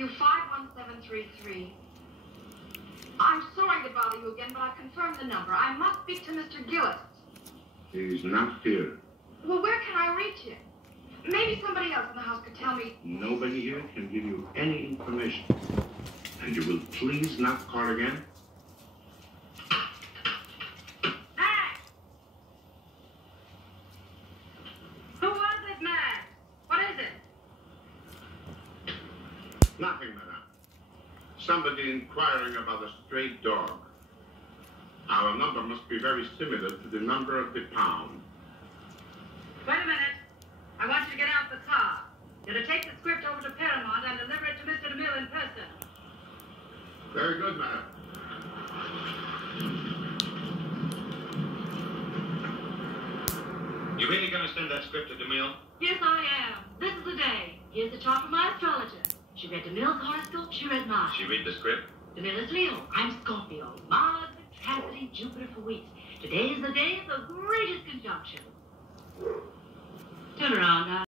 Rescue 51733. I'm sorry to bother you again, but I've confirmed the number. I must speak to Mr. Gillis. He's not here. Well, where can I reach him? Maybe somebody else in the house could tell me. Nobody here can give you any information. And you will please not call again? Max! Who was it, Max? What is it? Nothing, madam. Somebody inquiring about a stray dog. Our number must be very similar to the number of the pound. Wait a minute. I want you to get out the car. You're to take the script over to Paramount and deliver it to Mr. DeMille in person. Very good, madam. You really going to send that script to DeMille? Yes, I am. This is the day. Here's the chart from my astrologer. She read DeMille's horoscope, she read mine. She read the script? DeMille is Leo, I'm Scorpio. Mars for tragedy, Jupiter for wheat. Today is the day of the greatest conjunction. Turn around now.